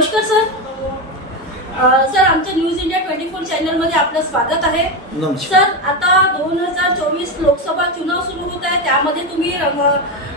नमस्कार sir. Sir आमच्या news India 24 channel मध्ये आपलं स्वागत आहे. सर आता 2024 लोकसभा चुनाव सुरू होत आहे, त्यामध्ये तुम्ही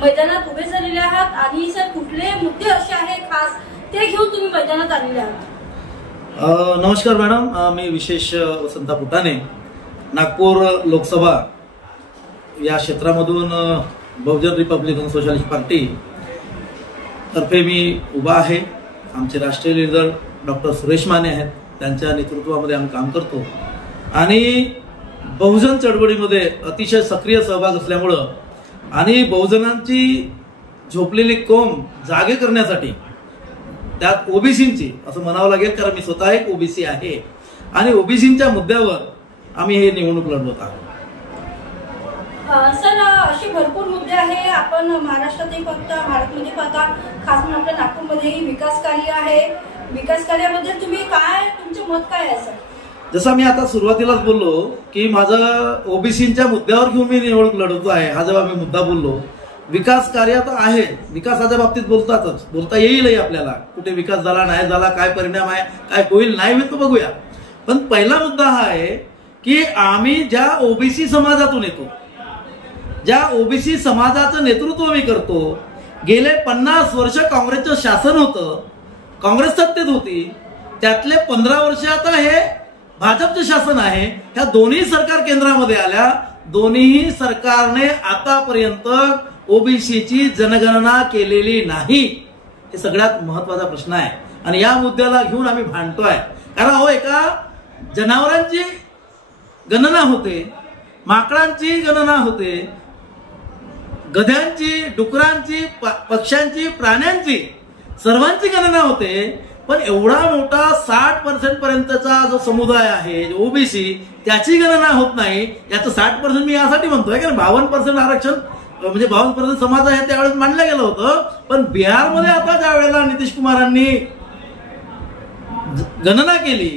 मैदानात उभे झालेले आहात आणि सर कुठले मुद्दे असे आहे खास ते घेऊन तुम्ही मैदानात आलेले आहात? नमस्कार मॅडम, मी विशेष वसंता पुटाणे, नागपूर लोकसभा या क्षेत्रामधून बहुजन रिपब्लिकन सोशलिस्ट पार्टी तर्फे मी उभा आहे. आमचे राष्ट्रीय लीडर डॉक्टर सुरेश माने आहेत, त्यांच्या नेतृत्वामध्ये आम्ही काम करतो आणि बहुजन चळवळीमध्ये अतिशय सक्रिय सहभाग असल्यामुळं आणि बहुजनांची झोपलेली कोम जागे करण्यासाठी, त्यात ओबीसींची असं म्हणावं लागेल कारण मी स्वतः एक ओबीसी आहे आणि ओबीसींच्या मुद्द्यावर आम्ही हे निवडणूक लढवत आहोत. सर असे भरपूर मुद्दे आहे. आपण महाराष्ट्रातही पाहता, भारतमध्ये पाहता, खास म्हणून आपल्या नागपूरमध्येही विकास कार्य आहे. विकास कार्याबद्दल तुम्ही काय, तुमचं मत काय आहे सर? जसं मी आता सुरुवातीलाच बोललो की माझं ओबीसींच्या मुद्द्यावर घेऊन मी निवडणूक लढवतो आहे. हा जेव्हा मी मुद्दा बोललो, विकास कार्य तर आहे, विकासाच्या बाबतीत बोलता येईलही आपल्याला, कुठे विकास झाला नाही झाला, काय परिणाम आहे, काय होईल नाही होईल तो बघूया. पण पहिला मुद्दा हा आहे की आम्ही ज्या ओबीसी समाजातून येतो, ज्या ओबीसी समाजाचं नेतृत्व मी करतो, गेले 50 वर्ष काँग्रेसचं शासन होतं, काँग्रेस सत्तेत होती, त्यातले 15 वर्ष आता हे भाजपचं शासन आहे. ह्या दोन्ही सरकार केंद्रामध्ये आल्या, दोन्ही सरकारने आतापर्यंत ओबीसीची जनगणना केलेली नाही. हे सगळ्यात महत्वाचा प्रश्न आहे आणि या मुद्द्याला घेऊन आम्ही भांडतोय. कारण अहो, एका जनावरांची गणना होते, माकडांची गणना होते, गध्यांची, डुकरांची, पक्ष्यांची, प्राण्यांची, सर्वांची गणना होते. पण एवढा मोठा 60% पर्यंतचा जो समुदाय आहे ओबीसी, त्याची गणना होत नाही. याचं 60% मी यासाठी म्हणतोय कारण 52% आरक्षण म्हणजे 52% समाज आहे त्यावेळेस मांडलं गेलं होतं. पण बिहारमध्ये आता ज्या वेळेला नितीश कुमारांनी गणना केली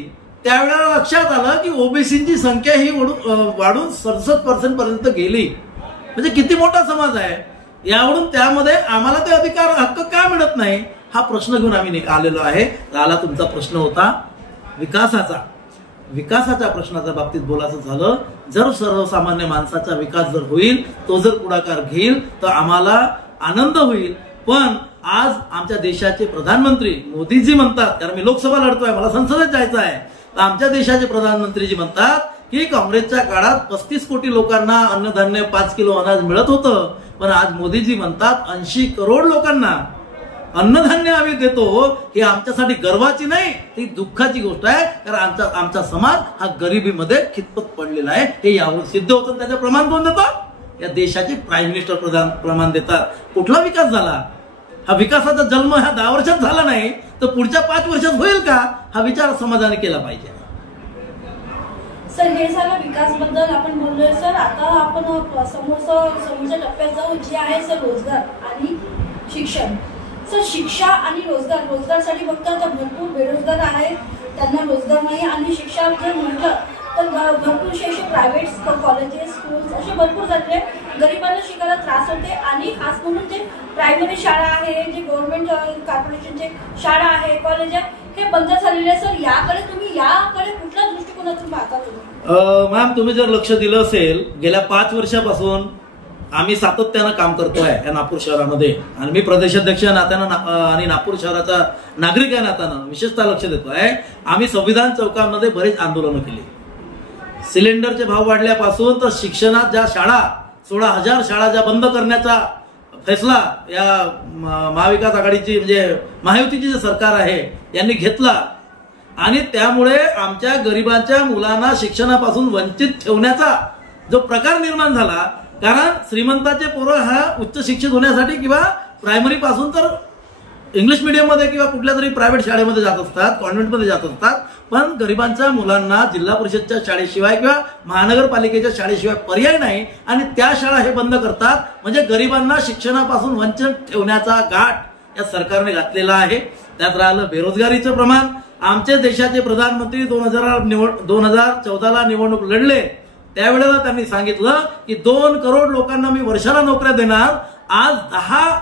त्यावेळेला लक्षात आलं की ओबीसीची संख्या ही वाढून 67% पर्यंत गेली. म्हणजे किती मोठा समाज आहे. यावरून त्यामध्ये आम्हाला ते अधिकार हक्क का मिळत नाही हा प्रश्न घेऊन आम्ही आलेलो आहे. आला तुमचा प्रश्न होता विकासाचा. विकासाच्या प्रश्नाच्या बाबतीत बोलायचं झालं, जर सर्वसामान्य माणसाचा विकास जर होईल, तो जर पुढाकार घेईल तर आम्हाला आनंद होईल. पण आज आमच्या देशाचे प्रधानमंत्री मोदीजी म्हणतात, कारण मी लोकसभा लढतोय, मला संसदेत जायचं आहे, तर आमच्या देशाचे प्रधानमंत्रीजी म्हणतात की काँग्रेसच्या काळात 35 कोटी लोकांना अन्नधान्य 5 किलो अनाज मिळत होतं, पण आज मोदीजी म्हणतात 80 करोड लोकांना अन्नधान्य आम्ही देतो. ही आमच्यासाठी गर्वाची नाही, ती दुःखाची गोष्ट आहे. कारण आमचा समाज हा गरिबीमध्ये खितपत पडलेला आहे. हे यावर सिद्ध होतं. त्याचं प्रमाण कोण देतात? या देशाचे प्राईम मिनिस्टर प्रमाण देतात. कुठला विकास झाला? हा विकासाचा जन्म ह्या 10 वर्षात झाला नाही तर पुढच्या 5 वर्षात होईल का? हा विचार समाजाने केला पाहिजे. सर हे झालं विकास बद्दल आपण बोललोय. सर आता आपण समोरच्या टप्प्यात जाऊ, जे आहे सर रोजगार आणि शिक्षण. सर शिक्षा आणि रोजगारसाठी बघता तर भरपूर बेरोजगार आहेत, त्यांना रोजगार नाही. आणि शिक्षण जर म्हटलं तर भरपूरसे असे प्रायव्हेट कॉलेजेस, स्कूल्स असे भरपूर झाले. गरिबांना शिकायला त्रास होते आणि खास म्हणून जे प्रायमरी शाळा आहे, जे गव्हर्नमेंट कॉर्पोरेशनचे शाळा आहे, कॉलेज आहे, हे बंद झालेले आहे. सर याकडे कुठल्या दृष्टिकोनातून पाहता तुम्ही? मॅम, तुम्ही जर लक्ष दिलं असेल, गेल्या 5 वर्षापासून आम्ही सातत्यानं काम करतोय या नागपूर शहरामध्ये आणि मी प्रदेशाध्यक्ष नात्यानं आणि नागपूर शहराचा नागरिक या नात्यानं विशेषतः लक्ष देतोय. आम्ही संविधान चौकामध्ये बरेच आंदोलनं केली. सिलेंडरचे भाव वाढल्यापासून तर शिक्षणात ज्या शाळा 16,000 शाळा ज्या बंद करण्याचा फैसला या महाविकास आघाडीची म्हणजे महायुतीची जे सरकार आहे यांनी घेतला आणि त्यामुळे आमच्या गरिबांच्या मुलांना शिक्षणापासून वंचित ठेवण्याचा जो प्रकार निर्माण झाला. कारण श्रीमंताचे पोरं हा उच्च शिक्षित होण्यासाठी किंवा प्रायमरी पासून तर इंग्लिश मीडियम मध्ये किंवा कुठल्या तरी प्रायव्हेट शाळेमध्ये जात असतात, कॉन्व्हेंटमध्ये जात असतात. पण गरिबांच्या मुलांना जिल्हा परिषदच्या शाळेशिवाय किंवा महानगरपालिकेच्या शाळेशिवाय पर्याय नाही आणि त्या शाळा हे बंद करतात. म्हणजे गरिबांना शिक्षणापासून वंचित ठेवण्याचा घाट या सरकारने घातलेला आहे. त्यात राहिलं बेरोजगारीचं प्रमाण. आमचे देशाचे प्रधानमंत्री 2014ला निवडणूक लढले त्यावेळेला त्यांनी सांगितलं की 2 करोड लोकांना मी वर्षाला नोकऱ्या देणार. आज 10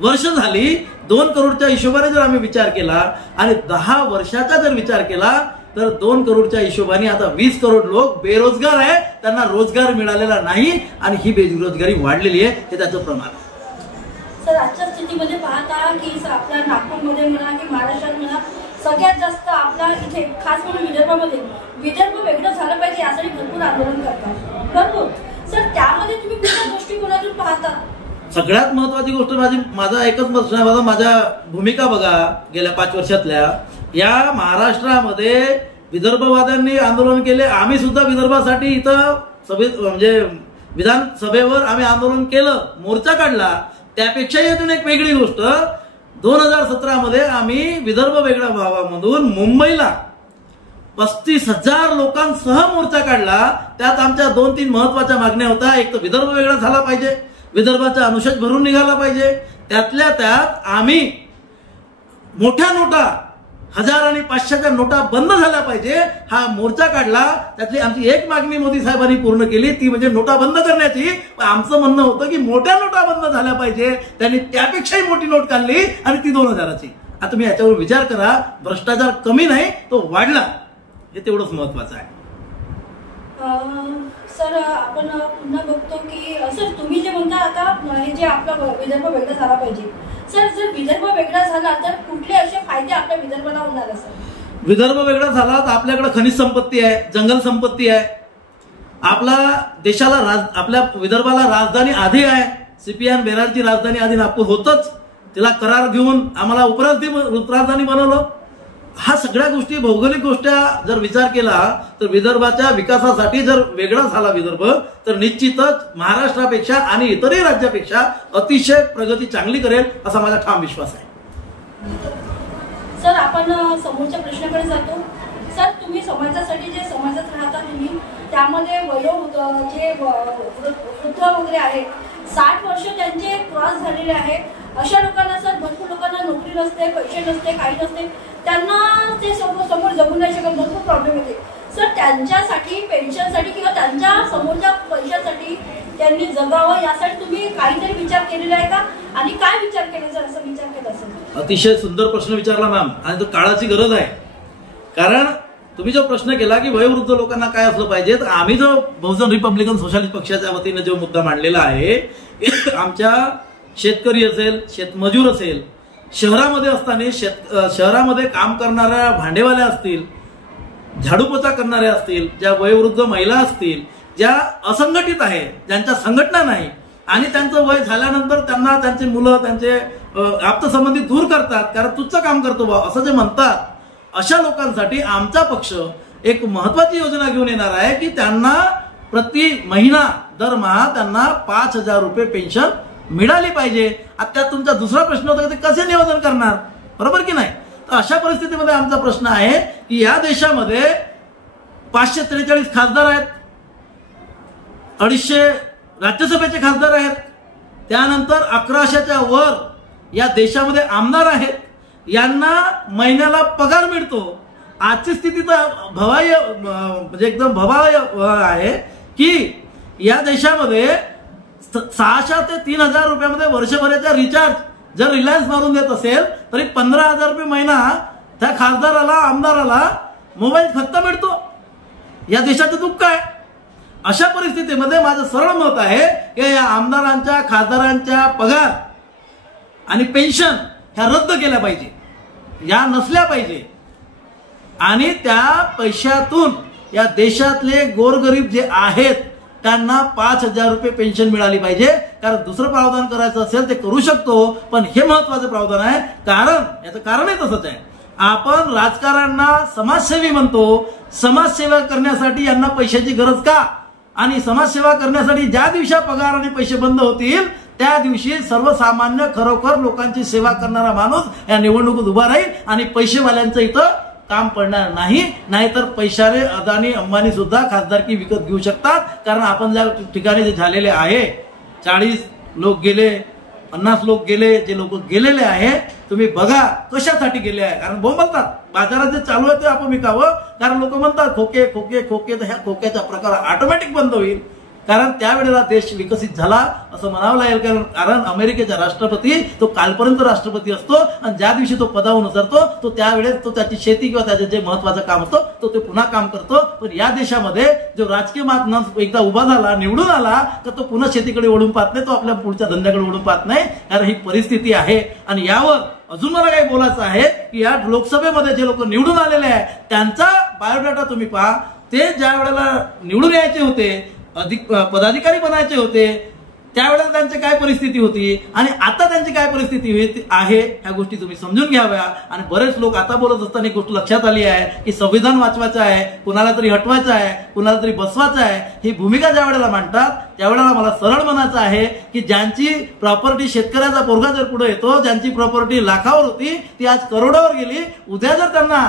वर्ष झाली. 2 करोडच्या हिशोबाने जर आम्ही विचार केला आणि 10 वर्षाचा जर विचार केला तर 2 करोडच्या हिशोबाने आता 20 करोड लोक बेरोजगार आहे, त्यांना रोजगार मिळालेला नाही आणि ही बेरोजगारी वाढलेली आहे. हे त्याचं प्रमाण आहे. सर, आजच्या स्थितीमध्ये पाहता की आपल्या नागपूरमध्ये म्हणा की महाराष्ट्रात म्हणा, सगळ्यात जास्त आपल्या इथे खास करून विदर्भामध्ये विदर्भ वेगळं झालं पाहिजे यासाठी भरपूर आंदोलन करतात. भरपूर. सर, त्यामध्ये तुम्ही कुठल्या दृष्टिकोनातून पाहता? सगळ्यात महत्वाची गोष्ट माझा एकच प्रश्न आहे. माझ्या भूमिका बघा गेल्या 5 वर्षातल्या. या महाराष्ट्रामध्ये विदर्भवाद्यांनी आंदोलन केले. आम्ही सुद्धा विदर्भासाठी इथं सभेत म्हणजे विधानसभेवर आम्ही आंदोलन केलं, मोर्चा काढला. त्यापेक्षाही अजून एक वेगळी गोष्ट, 2017 आम्ही विदर्भ वेगळा भावामधून मुंबईला 35,000 लोकांसह मोर्चा काढला. त्यात आमच्या 2-3 महत्वाच्या मागण्या होत्या. एक तर विदर्भ वेगळा झाला पाहिजे, विदर्भाचा अनुशेष भरून निघाला पाहिजे. त्यातल्या त्यात आम्ही मोठ्या नोटा 1000 आणि 500च्या नोटा बंद झाल्या पाहिजे हा मोर्चा काढला. त्यातली आमची एक मागणी मोदी साहेबांनी पूर्ण केली, ती म्हणजे नोटा बंद करण्याची. आमचं म्हणणं होतं की मोठ्या नोटा बंद झाल्या पाहिजे. त्यांनी त्यापेक्षाही मोठी नोट काढली आणि ती 2000ची. आता तुम्ही याच्यावर विचार करा, भ्रष्टाचार कमी नाही तो वाढला. हे तेवढंच महत्वाचं आहे. सर, आपण पुन्हा बघतो की सर तुम्ही जे म्हणता आता हे जे आपला विदर्भ वेगळा झाला पाहिजे, सर जर विदर्भ वेगळा झाला तर कुठले असे फायदे आपल्या विदर्भाला होणार? सर, विदर्भ वेगळा झाला तर आपल्याकडे खनिज संपत्ती आहे, जंगल संपत्ती आहे. आपला देशाला आपल्या विदर्भाला राजधानी आधी आहे. CPN बेरारची राजधानी आधी नागपूर होतच. तिला करार घेऊन आम्हाला उपराजधानी बनवलं. हा सगळ्या गोष्टी भौगोलिक गोष्टी जर विचार केला तर विदर्भाच्या विकासासाठी जर वेगळा झाला विदर्भ तर निश्चितच महाराष्ट्रापेक्षा आणि इतरही राज्यापेक्षा अतिशय प्रगती चांगली करेल असा माझा ठाम विश्वास आहे. सर, आपण समोरच्या प्रश्नाकडे जातो. सर, तुम्ही समाजासाठी जे समाजात राहता तुम्ही त्यामध्ये जे वृद्ध वगैरे आहे 60 वर्ष त्यांचे क्रॉस झालेले आहे, अशा लोकांना सर भरपूर लोकांना नोकरी नसते, पैसे नसते, काही नसते, त्यांना ते समोर जगू नाही शकत, भरपूर प्रॉब्लेम येते. सर, त्यांच्यासाठी पेन्शनसाठी किंवा त्यांच्या समोरच्या पैशासाठी त्यांनी जगावं यासाठी तुम्ही काहीतरी विचार केलेला आहे का? आणि काय विचार केले जर असं विचार केला असेल? अतिशय सुंदर प्रश्न विचारला मॅम, आणि तो काळाची गरज आहे. कारण तुम्ही जो प्रश्न केला की वयोवृद्ध लोकांना काय असलं पाहिजे, तर आम्ही जो बहुजन रिपब्लिकन सोशलिस्ट पक्षाच्या वतीने जो मुद्दा मांडलेला आहे, आमच्या शेतकरी असेल, शेतमजूर असेल, शहरामध्ये असताना शहरामध्ये काम करणाऱ्या भांडेवाल्या असतील, झाडूपोछा करणाऱ्या असतील, ज्या वयोवृद्ध महिला असतील, ज्या असंघटित आहेत, ज्यांच्या संघटना नाही आणि त्यांचं वय झाल्यानंतर त्यांना त्यांचे मुलं त्यांचे आप्तसंबंधी दूर करतात कारण तुझं काम करतो बा असं जे म्हणतात, अशा लोकांसाठी आमचा पक्ष एक महत्वाची योजना घेऊन येणार आहे की त्यांना प्रति महिना दरमहा त्यांना 5,000 रुपये पेन्शन मिळाली पाहिजे. आता तुमचा दुसरा प्रश्न होता की ते कसे नियोजन करणार, बरोबर की नाही? तर अशा परिस्थितीमध्ये आमचा प्रश्न आहे की या देशामध्ये 543 खासदार आहेत, 250 राज्यसभेचे खासदार आहेत, त्यानंतर 1100च्या वर या देशामध्ये आमदार आहेत. यांना महिन्याला पगार मिळतो. आजची स्थिती तर भवाय म्हणजे एकदम भवाय आहे की या देशामध्ये 600 ते 3,000 रुपयामध्ये वर्षभराचा रिचार्ज जर रिलायन्स मारून देत असेल तरी 15,000 रुपये महिना त्या खासदाराला आमदाराला मोबाईल फक्त मिळतो. या देशाचं दुःख आहे. अशा परिस्थितीमध्ये माझं सरळ मत आहे की या आमदारांच्या खासदारांच्या पगार आणि पेन्शन ह्या रद्द केल्या पाहिजे, या नसल्या पाहिजे आणि त्या पैशातून या देशातले गोरगरीब जे आहेत त्यांना 5,000 रुपये पेन्शन मिळाली पाहिजे. कारण दुसरं प्रावधान करायचं असेल ते करू शकतो, पण हे महत्वाचं प्रावधान आहे. कारण याचं कारणही तसंच आहे. आपण राजकारण्यांना समाजसेवी म्हणतो, समाजसेवा करण्यासाठी यांना पैशाची गरज का? आणि समाजसेवा करण्यासाठी ज्या दिवशी पगार आणि पैसे बंद होतील त्या दिवशी सर्वसामान्य खरोखर लोकांची सेवा करणारा माणूस या निवडणुकीत उभा राहील आणि पैसेवाल्यांचं इथं काम पडणार नाही. नाहीतर पैशाने अदानी अंबानी सुद्धा खासदारकी विकत घेऊ शकतात. कारण आपण ज्या ठिकाणी जे झालेले आहे 40 लोक गेले, 50 लोक गेले, जे लोक गेलेले आहे तुम्ही बघा कशासाठी गेले आहे. कारण बोंबलतात बाजारात जे चालू आहे ते आपण विकावं. कारण लोक म्हणतात खोके खोके खोके, तर ह्या खोक्याचा प्रकार ऑटोमॅटिक बंद होईल. कारण त्यावेळेला देश विकसित झाला असं म्हणावं लागेल. कारण अमेरिकेचा राष्ट्रपती तो कालपर्यंत राष्ट्रपती असतो आणि ज्या दिवशी तो पदावरून उतरतो तो त्यावेळेस तो त्याची शेती किंवा त्याचे जे महत्वाचं काम असतं तो ते पुन्हा काम करतो. पण या देशामध्ये जो राजकीय मात एकदा उभा झाला निवडून आला तर तो पुन्हा शेतीकडे ओढून पाहत नाही, तो आपल्या पुढच्या धंद्याकडे ओढून पाहत नाही. कारण ही परिस्थिती आहे. आणि यावर अजून मला काही बोलायचं आहे की या लोकसभेमध्ये जे लोक निवडून आलेले आहे त्यांचा बायोडाटा तुम्ही पहा. ते ज्या वेळेला निवडून यायचे होते, पदाधिकारी बनायचे होते, त्यावेळेला त्यांची काय परिस्थिती होती आणि आता त्यांची काय परिस्थिती आहे ह्या गोष्टी तुम्ही समजून घ्याव्या. आणि बरेच लोक आता बोलत असताना एक गोष्ट लक्षात आली आहे की संविधान वाचवायचं आहे, कुणाला तरी हटवायचं आहे, कुणाला तरी बसवायचं आहे. ही भूमिका ज्या वेळेला मांडतात त्यावेळेला मला सरळ म्हणायचं आहे की ज्यांची प्रॉपर्टी, शेतकऱ्याचा पोरगा जर पुढे येतो, ज्यांची प्रॉपर्टी लाखावर होती ती आज करोडावर गेली, उद्या जर त्यांना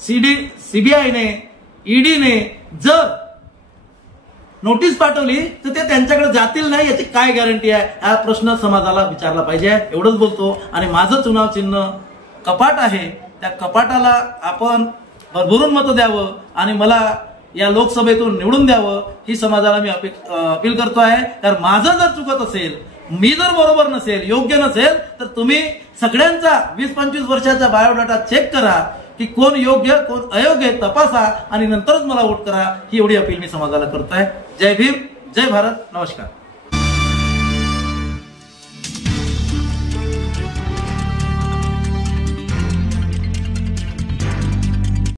सीबीआयने, ईडीने जर नोटीस पाठवली तर ते त्यांच्याकडे जातील नाही याची काय गॅरंटी आहे? हा प्रश्न समाजाला विचारला पाहिजे. एवढंच बोलतो. आणि माझं चुनाव चिन्ह कपाट आहे. त्या कपाटाला आपण भरभरून मतं द्यावं आणि मला या लोकसभेतून निवडून द्यावं ही समाजाला मी अपील करतो आहे. तर माझं जर चुकत असेल, मी जर बरोबर नसेल, योग्य नसेल तर तुम्ही सगळ्यांचा 20-25 वर्षाचा बायोडाटा चेक करा की कोण योग्य कोण अयोग्य तपासा आणि नंतरच मला वोट करा. ही एवढी अपील मी समाजाला करतोय. जय भीम, जय भारत, नमस्कार.